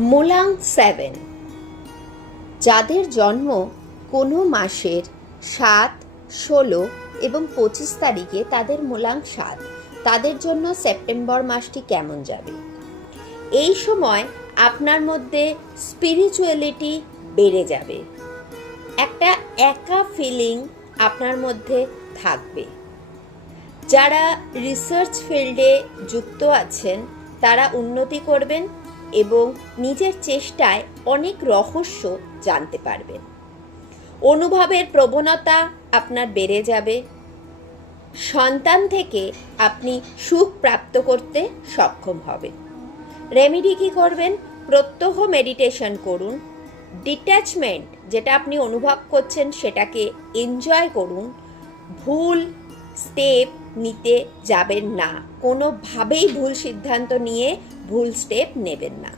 মূলাং 7। যাদের জন্ম কোনো মাসের 7, 16 এবং 25 তারিখে তাদের মূলাং 7, তাদের জন্য সেপ্টেম্বর মাসটি কেমন যাবে? এই সময় আপনার মধ্যে স্পিরিচুয়ালিটি বেড়ে যাবে, একটা একা ফিলিং আপনার মধ্যে থাকবে। যারা রিসার্চ ফিল্ডে যুক্ত আছেন তারা উন্নতি করবেন এবং নিজের চেষ্টায় অনেক রহস্য জানতে পারবেন। অনুভবের প্রবণতা আপনার বেড়ে যাবে। সন্তান থেকে আপনি সুখ প্রাপ্ত করতে সক্ষম হবেন। রেমেডি কী করবেন? প্রত্যহ মেডিটেশন করুন। ডিট্যাচমেন্ট যেটা আপনি অনুভব করছেন সেটাকে এনজয় করুন। ভুল স্টেপ নিতে যাবেন না, কোনোভাবেই ভুল সিদ্ধান্ত নিয়ে ভুল স্টেপ নেবেন না।